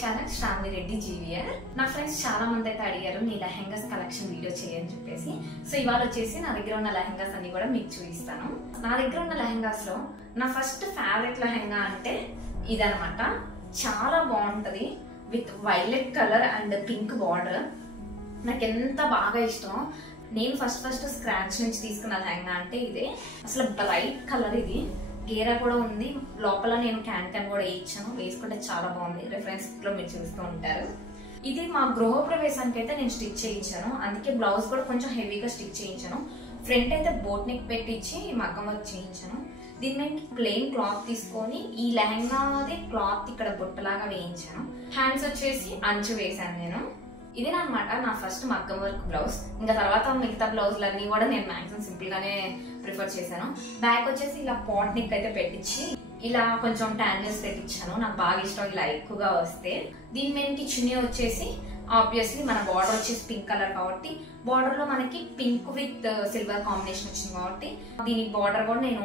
Channel Shravani Reddy జీవియర్. నా friends చాలా మంది అయితే అడిగారు నీ లెహెంగాస్ కలెక్షన్ వీడియో చేయని చెప్పేసి. సో ఇవాళ వచ్చేసి నా దగ్గర ఉన్న లెహెంగాస్ అన్ని కూడా మీకు చూపిస్తాను. నా దగ్గర ఉన్న లెహెంగాస్ లో నా ఫస్ట్ ఫేవరెట్ లెహెంగా అంటే ఇదనమాట. చాలా బాగుంటది with violet colour and pink border. నాకు ఎంత బాగా ఇష్టం. నేను ఫస్ట్ స్క్రాచ్ నుంచి తీసుకున్న లెహంగా అంటే ఇదే. అసలు బ్రైట్ కలర్, ఇది గేరా కూడా ఉంది. లోపల నేను క్యాన్ కూడా ఇచ్చాను, వేసుకుంటే చాలా బాగుంది. రిఫరెన్స్ లో మీరు చూస్తూ ఉంటారు. ఇది మా గృహప్రవేశానికి అయితే నేను స్టిచ్ చేయించాను, అందుకే బ్లౌజ్ కూడా కొంచెం హెవీగా స్టిచ్ చేయించాను. ఫ్రంట్ అయితే బోట్ నెక్ పెట్టించి మగ్గం వర్క్ చేయించాను. దీని మీద ప్లెయిన్ క్లాత్ తీసుకొని ఈ లెహంగాది క్లాత్ ఇక్కడ బుట్టలాగా వేయించాను. హ్యాండ్స్ వచ్చేసి అంచు వేసాను నేను. ఇదేనమాట నా ఫస్ట్ మగ్గం వర్క్ బ్లౌజ్. ఇంకా తర్వాత మిగతా బ్లౌజ్లన్నీ కూడా నేను మాక్సిమం సింపుల్ గానే ప్రిఫర్ చేశాను. బ్యాక్ వచ్చేసి ఇలా పాట్ నెక్ అయితే పెట్టించి ఇలా కొంచెం ట్యాన్లెస్ పెట్టించాను. నాకు బాగా ఇష్టం ఇలా ఎక్కువగా వస్తే. దీని మీదకి చున్నీ వచ్చేసి ఆబ్వియస్లీ మన బార్డర్ వచ్చేసి పింక్ కలర్ కాబట్టి బార్డర్ లో మనకి పింక్ విత్ సిల్వర్ కాంబినేషన్ వచ్చింది కాబట్టి దీని బార్డర్ కూడా నేను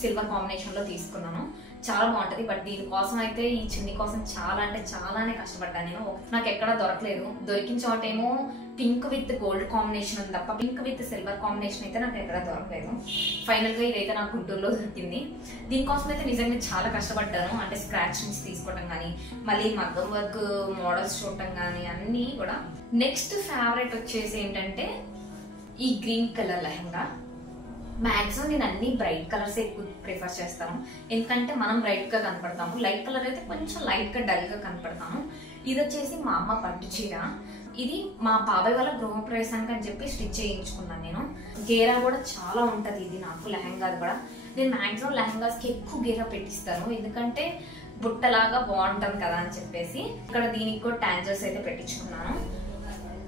సిల్వర్ కాంబినేషన్ లో తీసుకున్నాను. చాలా బాగుంటది. బట్ దీనికోసం అయితే ఈ చున్నీ కోసం చాలా అంటే చాలానే కష్టపడ్డాను నేను. నాకు ఎక్కడా దొరకలేదు. దొరికిన చోటేమో పింక్ విత్ గోల్డ్ కాంబినేషన్ ఉంది తప్ప పింక్ విత్ సిల్వర్ కాంబినేషన్ అయితే నాకు ఎక్కడా దొరకలేదు. ఫైనల్ గా ఇదైతే నాకు గుంటూరులో దొరికింది. దీనికోసం అయితే నిజంగా చాలా కష్టపడ్డాను. అంటే స్క్రాచ్ నుంచి తీసుకోవడం కానీ, మళ్ళీ మగ్గం వర్క్ మోడల్స్ చూడటం కానీ అన్నీ కూడా. నెక్స్ట్ ఫేవరెట్ వచ్చేసి ఏంటంటే ఈ గ్రీన్ కలర్ లెహంగా. మాక్సిమం నేను అన్ని బ్రైట్ కలర్స్ ఎక్కువ ప్రిఫర్ చేస్తాను, ఎందుకంటే మనం బ్రైట్ గా కనపడతాము. లైట్ కలర్ అయితే కొంచెం లైట్ గా డల్ గా కనపడతాము. ఇది వచ్చేసి మా అమ్మ పట్టు చీర. ఇది మా బాబాయ్ వాళ్ళ గృహప్రవేశానికి అని చెప్పి స్టిచ్ చేయించుకున్నాను నేను. గేరా కూడా చాలా ఉంటది ఇది నాకు లెహంగా కూడా. నేను మాక్సిమం లెహంగాస్ కి ఎక్కువ గేరా పెట్టిస్తాను, ఎందుకంటే బుట్టలాగా బాగుంటుంది కదా అని చెప్పేసి. ఇక్కడ దీనికి కూడా ట్యాంజర్స్ అయితే పెట్టించుకున్నాను.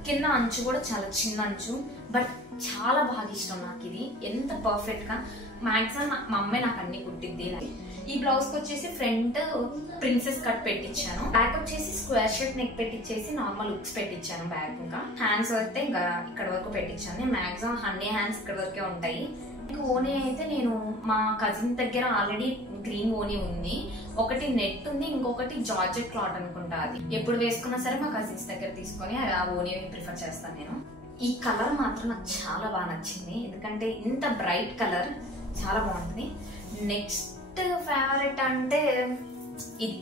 కింద అంచు కూడా చాలా చిన్న అంచు, బట్ చాలా బాగా ఇష్టం నాకు ఇది. ఎంత పర్ఫెక్ట్ గా మాక్సిమం మా అమ్మాయి నాకు అన్ని కుట్టిద్ది. ఈ బ్లౌజ్ కి వచ్చేసి ఫ్రంట్ ప్రిన్సెస్ కట్ పెట్టించాను. బ్యాక్ వచ్చేసి స్క్వేర్ షర్ట్ నెక్ పెట్టించేసి నార్మల్ లుక్స్ పెట్టించాను. బ్యాక్ ఇంకా హ్యాండ్స్ అయితే ఇంకా ఇక్కడ వరకు పెట్టించాను. మాక్సిమం అన్ని హ్యాండ్స్ ఇక్కడ వరకే ఉంటాయి. ఓనీ అయితే నేను మా కజిన్ దగ్గర ఆల్రెడీ గ్రీన్ ఓనీ ఉంది, ఒకటి నెట్ ఉంది, ఇంకొకటి జార్జెట్ క్లాత్ అనుకుంటా. అది ఎప్పుడు వేసుకున్నా సరే మా కజిన్స్ దగ్గర తీసుకొని ఆ ఓనీ ప్రిఫర్ చేస్తాను నేను. ఈ కలర్ మాత్రం నాకు చాలా బాగా నచ్చింది, ఎందుకంటే ఇంత బ్రైట్ కలర్ చాలా బాగుంటుంది. నెక్స్ట్ ఫేవరెట్ అంటే ఇది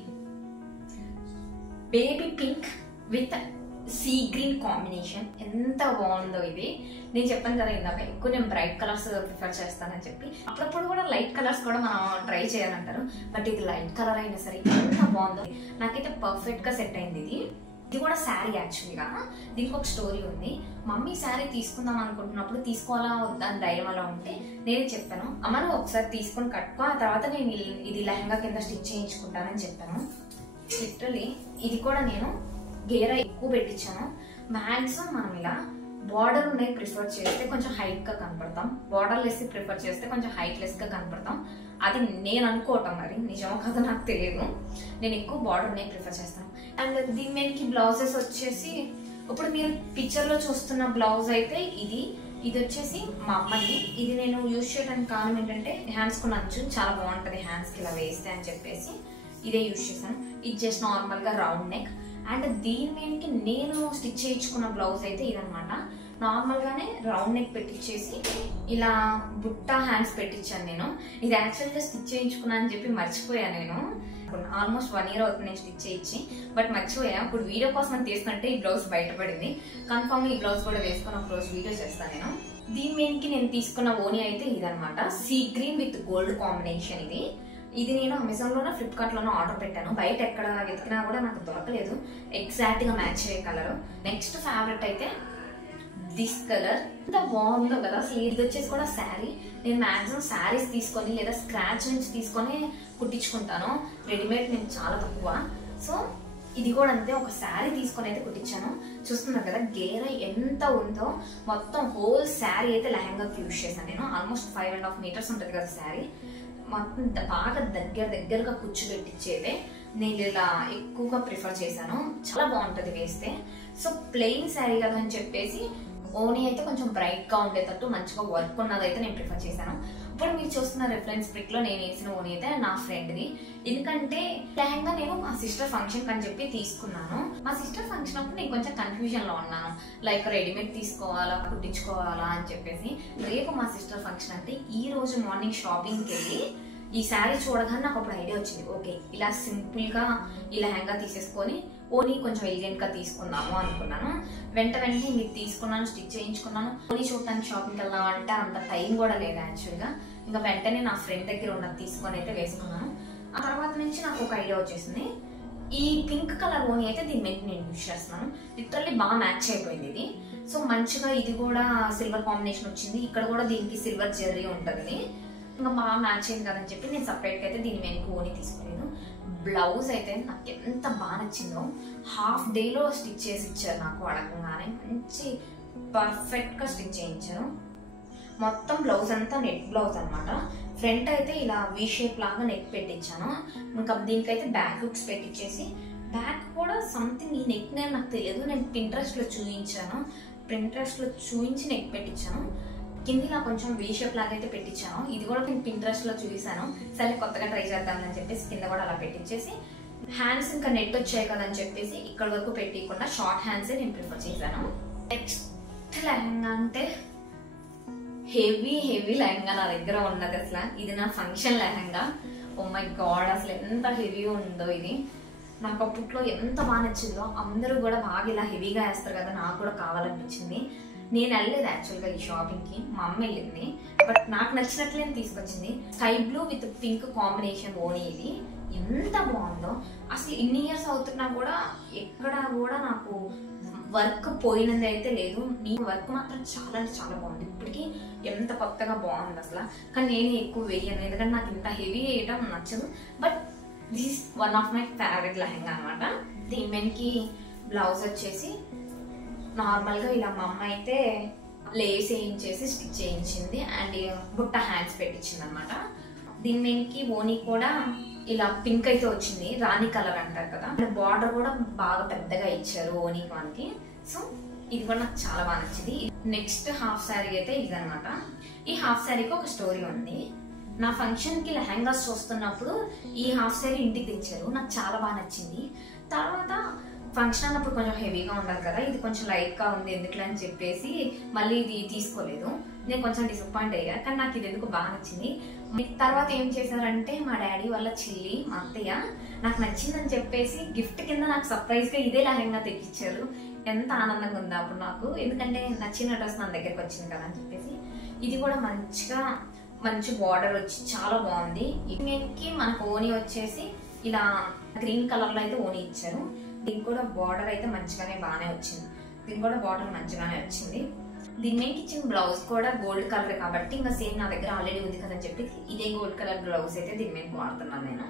baby pink with sea green combination. ఎంత బాగుందో ఇది. నేను చెప్పాను కదా ఇందాక ఎక్కువ నేను బ్రైట్ కలర్స్ ప్రిఫర్ చేస్తానని చెప్పి. అప్పుడప్పుడు కూడా లైట్ కలర్స్ కూడా మనం ట్రై చేయాలంటారు, బట్ ఇది లైట్ కలర్ అయినా సరే ఎంత బాగుందో. నాకైతే పర్ఫెక్ట్ గా సెట్ అయింది ఇది. ఇది కూడా శారీ. యాక్చువల్గా దీనికి ఒక స్టోరీ ఉంది. మమ్మీ శారీ తీసుకుందాం అనుకుంటున్నప్పుడు తీసుకోవాలా వద్దా అని ధైర్యం అలా ఉంటే నేనే చెప్పాను, అమ్మ నువ్వు ఒకసారి తీసుకొని కట్టుకో, ఆ తర్వాత నేను ఇది లెహంగా కింద స్టిచ్ చేయించుకుంటానని చెప్పాను. లిటరలీ ఇది కూడా నేను గేరా ఎక్కువ పెట్టించాను. మాక్సిమం మనం ఇలా బార్డర్ ఉన్నాయి ప్రిఫర్ చేస్తే కొంచెం హైట్ గా కనపడతాం, బార్డర్ లెస్ ప్రిఫర్ చేస్తే కొంచెం హైట్ లెస్ గా కనపడతాం. అది నేను అనుకోవటం, మరి నిజమో కదా నాకు తెలియదు. నేను ఎక్కువ బార్డర్ ఉన్నాయి ప్రిఫర్ చేస్తాను. అండ్ దీని మీదకి బ్లౌజెస్ వచ్చేసి ఇప్పుడు మీరు పిక్చర్ లో చూస్తున్న బ్లౌజ్ అయితే ఇది వచ్చేసి మా అమ్మది. ఇది నేను యూజ్ చేయడానికి కారణం ఏంటంటే హ్యాండ్స్ కు నంచు చాలా బాగుంటది హ్యాండ్స్ కి ఇలా వేస్తే అని చెప్పేసి ఇదే యూజ్ చేశాను. ఇది జస్ట్ నార్మల్ గా రౌండ్ నెక్. అండ్ దీని మీదకి నేను స్టిచ్ చేయించుకున్న బ్లౌజ్ అయితే ఇదనమాట. నార్మల్ గానే రౌండ్ నెక్ పెట్టించేసి ఇలా బుట్ట హ్యాండ్స్ పెట్టించాను నేను. ఇది యాక్చువల్గా స్టిచ్ చేయించుకున్నాను అని చెప్పి మర్చిపోయాను నేను. ఆల్మోస్ట్ 1 year అవుతుంది నేను స్టిచ్ చేయించి, బట్ మర్చిపోయా. ఇప్పుడు వీడియో కోసం అని తీసుకుంటే ఈ బ్లౌజ్ బయటపడింది. కన్ఫర్మ్ ఈ బ్లౌజ్ కూడా వేసుకొని ఒక రోజు వీడియో చేస్తాను నేను. దీని మీదకి నేను తీసుకున్న ఓనీ అయితే ఇదనమాట. Sea green with gold combination. ఇది నేను అమెజాన్ లోనే ఫ్లిప్కార్ట్ లోనే ఆర్డర్ పెట్టాను. బయట ఎక్కడ వెతికినా కూడా నాకు దొరకలేదు ఎగ్జాక్ట్ గా మ్యాచ్ అయ్యే కలర్. నెక్స్ట్ ఫేవరెట్ అయితే దిస్ కలర్. ఎంత బాగుందో కదా అసలు. ఇది వచ్చేసి కూడా శారీ. నేను మాక్సిమం శారీస్ తీసుకొని లేదా స్క్రాచ్ నుంచి తీసుకొని కుట్టించుకుంటాను. రెడీమేడ్ నేను చాలా తక్కువ. సో ఇది కూడా అంతే, ఒక శారీ తీసుకొని అయితే కుట్టించాను. చూస్తున్నారు కదా గేరా ఎంత ఉందో. మొత్తం హోల్ శారీ అయితే లెహంగాకి యూజ్ చేశాను నేను. ఆల్మోస్ట్ 5.5 meters ఉంటుంది కదా శారీ. మొత్తం బాగా దగ్గరగా కూర్చోబెట్టించేదే నేను ఇలా ఎక్కువగా ప్రిఫర్ చేశాను. చాలా బాగుంటది వేస్తే. సో ప్లెయిన్ శారీ కదా అని చెప్పేసి ఓనీ అయితే కొంచెం బ్రైట్ గా ఉండేటట్టు మంచిగా వర్క్ ఉన్నదైతే నేను ప్రిఫర్ చేశాను. ఇప్పుడు మీరు చూస్తున్న రిఫరెన్స్ పిక్ లో నేను వేసిన ఓని అయితే నా ఫ్రెండ్ది. ఎందుకంటే లెహంగా నేను మా సిస్టర్ ఫంక్షన్ అని చెప్పి తీసుకున్నాను. మా సిస్టర్ ఫంక్షన్ అప్పుడు నేను కొంచెం కన్ఫ్యూజన్ లో ఉన్నాను, లైక్ రెడీమేడ్ తీసుకోవాలా కుట్టించుకోవాలా అని చెప్పేసి. రేపు మా సిస్టర్ ఫంక్షన్ అంటే ఈ రోజు మార్నింగ్ షాపింగ్కి వెళ్ళి ఈ శారీ చూడగానే నాకు అప్పుడు ఐడియా వచ్చింది, ఓకే ఇలా సింపుల్ గా ఈ లెహంగా తీసేసుకొని ఓని కొంచెం ఎలిగెంట్ గా తీసుకుందాము అనుకున్నాను. వెంటనే మీరు తీసుకున్నాను, స్టిచ్ చేయించుకున్నాను. ఓని చూడటానికి షాపింగ్కి వెళ్దామంటే అంత టైం కూడా లేదు యాక్చువల్గా. ఇంకా వెంటనే నా ఫ్రెండ్ దగ్గర ఉన్నది తీసుకొని అయితే వేసుకున్నాను. ఆ తర్వాత నుంచి నాకు ఒక ఐడియా వచ్చేసింది, ఈ పింక్ కలర్ ఓని అయితే దీని మీద నేను యూజ్ చేస్తున్నాను. లిటరల్లీ బాగా మ్యాచ్ అయిపోయింది ఇది. సో మంచిగా ఇది కూడా సిల్వర్ కాంబినేషన్ వచ్చింది, ఇక్కడ కూడా దీనికి సిల్వర్ జెర్రీ ఉంటుంది, ఇంకా బాగా మ్యాచ్ అయింది కదని చెప్పి నేను సపరేట్గా అయితే దీని మీద ఓని తీసుకోలేదు. బ్లౌజ్ అయితే నాకు ఎంత బాగా నచ్చిందో, హాఫ్ డేలో స్టిచ్ చేసి ఇచ్చారు నాకు అడగగానే. మంచి పర్ఫెక్ట్గా స్టిచ్ చేయించారు. మొత్తం బ్లౌజ్ అంతా నెట్ బ్లౌజ్ అనమాట. ఫ్రంట్ అయితే ఇలా వీ షేప్ లాగా నెక్ పెట్టించాను. ఇంకా దీనికైతే బ్యాక్ హుక్స్ పెట్టించేసి, బ్యాక్ కూడా సంథింగ్ ఈ నెక్ నేను నాకు తెలియదు, నేను పింట్రెస్ట్లో చూపించాను, పింట్రెస్ట్లో చూపించి నెక్ పెట్టించాను. కిందిలా కొంచెం వీ షేప్ లాగా అయితే పెట్టించాను. ఇది కూడా నేను పింట్రెస్ట్లో చూసాను, సరే కొత్తగా ట్రై చేద్దామని చెప్పేసి కింద కూడా అలా పెట్టించేసి, హ్యాండ్స్ ఇంకా నెట్ వచ్చాయి కదని చెప్పేసి ఇక్కడ వరకు పెట్టకుండా షార్ట్ హ్యాండ్సే నేను ప్రిఫర్ చేశాను. నెక్స్ట్ లెహంగా అంటే హెవీ లెహంగా నా దగ్గర ఉన్నది. అసలు ఇది నా function lehenga. Oh my god, అసలు ఎంత హెవీ ఉందో ఇది. నాకు అప్పట్లో ఎంత బాగా నచ్చిందో. అందరూ కూడా బాగా ఇలా హెవీగా వేస్తారు కదా, నాకు కూడా కావాలనిపించింది. నేను వెళ్ళలేదు యాక్చువల్గా ఈ షాపింగ్కి, మా అమ్మ వెళ్ళింది. బట్ నాకు నచ్చినట్లే తీసుకొచ్చింది. Sky blue with pink combination ఓని ఇది. ఎంత బాగుందో అసలు. ఇన్ని ఇయర్స్ అవుతున్నా కూడా ఎక్కడ కూడా నాకు వర్క్ పోయినది అయితే లేదు. నీ వర్క్ మాత్రం చాలా అంటే చాలా బాగుంది. ఇప్పటికీ ఎంత కొత్తగా బాగుంది అసలు. కానీ నేను ఎక్కువ వేయను, ఎందుకంటే నాకు ఇంత హెవీ వేయటం నచ్చదు. But this one of my favourite lehenga అనమాట. దీని మీదకి బ్లౌజ్ వచ్చేసి నార్మల్గా ఇలా మా అమ్మ అయితే లేస్ వేయించేసి స్టిచ్ చేయించింది, అండ్ బుట్ట హ్యాండ్స్ పెట్టించింది అనమాట. దీని మీదకి ఓని కూడా ఇలా పింక్ అయితే వచ్చింది, రాణి కలర్ అంటారు కదా. బార్డర్ కూడా బాగా పెద్దగా ఇచ్చారు ఓని మనకి. సో ఇది కూడా నాకు చాలా బాగా నచ్చింది. నెక్స్ట్ హాఫ్ శారీ అయితే ఇదనమాట. ఈ హాఫ్ శారీకి ఒక స్టోరీ ఉంది. నా ఫంక్షన్ కి లెహంగాస్ చూస్తున్నప్పుడు ఈ హాఫ్ శారీ ఇంటికి తెచ్చారు, నాకు చాలా బాగా నచ్చింది. తర్వాత ఫంక్షన్ అన్నప్పుడు కొంచెం హెవీగా ఉండాలి కదా, ఇది కొంచెం లైట్ గా ఉంది ఎందుకులే అని చెప్పేసి మళ్ళీ ఇది తీసుకోలేదు. నేను కొంచెం డిసప్పాయింట్ అయ్యా, కానీ నాకు ఇది ఎందుకు బాగా నచ్చింది. తర్వాత ఏం చేశారంటే మా డాడీ వాళ్ళ చెల్లి మా అత్తయ్య నాకు నచ్చిందని చెప్పేసి గిఫ్ట్ కింద నాకు సర్ప్రైజ్ గా ఇదే లెహంగా తెచ్చిచ్చారు. ఎంత ఆనందంగా ఉంది అప్పుడు నాకు, ఎందుకంటే నచ్చిన డ్రెస్ నా దగ్గరకు వచ్చింది కదా అని చెప్పేసి. ఇది కూడా మంచి బార్డర్ వచ్చి చాలా బాగుంది. దీనికి మనకు ఓని వచ్చేసి ఇలా గ్రీన్ కలర్ లో అయితే ఓని ఇచ్చారు. దీనికి కూడా బార్డర్ అయితే బాగానే వచ్చింది. దీనికి కూడా బార్డర్ మంచిగానే వచ్చింది. దీని మీద ఇచ్చిన బ్లౌజ్ కూడా గోల్డ్ కలర్ కాబట్టి ఇంకా సేమ్ నా దగ్గర ఆల్రెడీ ఉంది కదని చెప్పి ఇదే గోల్డ్ కలర్ బ్లౌజ్ అయితే దీని మీద వాడుతున్నాను నేను.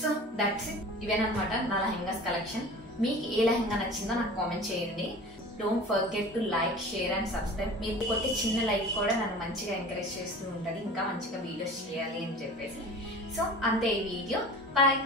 So that's it. ఇవేనమాట నా లెహంగాస్ కలెక్షన్. మీకు ఏ లెహంగా నచ్చిందో నాకు కామెంట్ చేయండి. Don't forget to like, share and subscribe. మీరు కొట్టే చిన్న లైక్ కూడా నన్ను మంచిగా ఎంకరేజ్ చేస్తూ ఉంటుంది, ఇంకా మంచిగా వీడియోస్ చేయాలి అని చెప్పేసి. సో అంతే ఈ వీడియో. బాయ్.